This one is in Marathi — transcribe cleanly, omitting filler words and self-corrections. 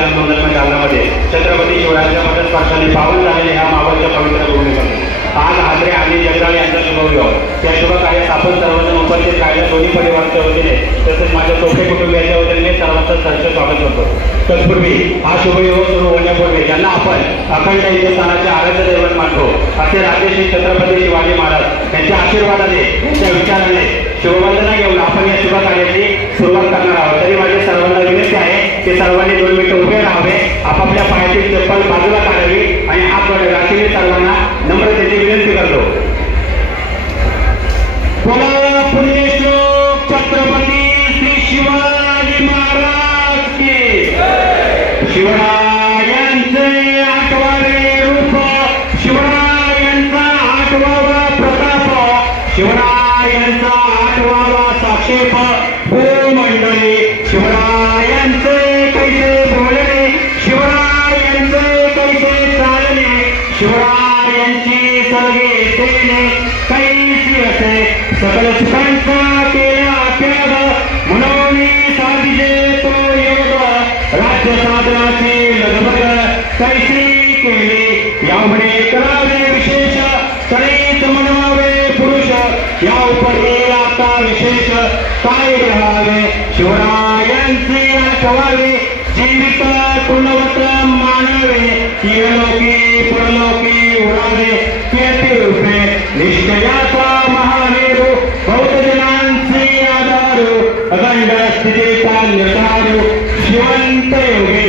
जालनामध्ये छत्रपती शिवरायांच्या पदस्पर्शाने पावन झालेले ह्या मावळच्या पवित्र भूमीमध्ये आज हाजरे आणि जगदाळे यांचा शुभयोग या शुभ कार्यात आपण सर्वजण उपस्थित राहिल्या दोन्ही परिवाराच्या वतीने तसेच माझ्या चौथे कुटुंबियांच्या वतीने मी सर्वांचं सहर्ष स्वागत करतो. तत्पूर्वी हा शुभयोग सुरू होण्यापूर्वी ज्यांना आपण अखंड हिंदुस्थानाचे आराध्य दैवत मानतो असे राजेश्री छत्रपती शिवाजी महाराज यांच्या आशीर्वादाने यांच्या विचाराने शिववंदना घेऊन आपण या शुभ कार्याची सुरुवात करणार आहोत. तरी माझी सर्वांना विनंती आहे की सर्वांनी 2 मिनिटं उभे राहावे, आपापल्या पायातील चप्पल बाजूला काढावी आणि हात जोडावे अशी मी सर्वांना नम्रतेची विनंती करतो. बोला पुण्यश्लोक छत्रपती श्री शिवाजी महाराज की. शिवरायांचे 8वावे रूप, शिवरायांचा 8वावा प्रताप, शिवरायांचा 8वावा साक्षेप. हो मंडळी, शिवरायांचे कैसे बोलणे, शिवरायांचे कैसे चालणे, शिवरायांची सगळे देणे कैसी असे सकल सुखांचा केला त्याग, म्हणून साधिजे तो योग. राज्य साधनाची लगबग कैसी केली, यामुळे करावे विशेष, तरीच म्हणवावे पुरुष. या उपरी आता विशेष काय राहावे, शिवरायांचे आठवावे. जीवित कुलवत मानावे, इहलोकी परलोकी उरावे. कीर्ती रूपे निश्चयाचा महामेरू, बहुजनांचे आधारू, अखंड स्थितीचा निर्धारू. शिवंत योगे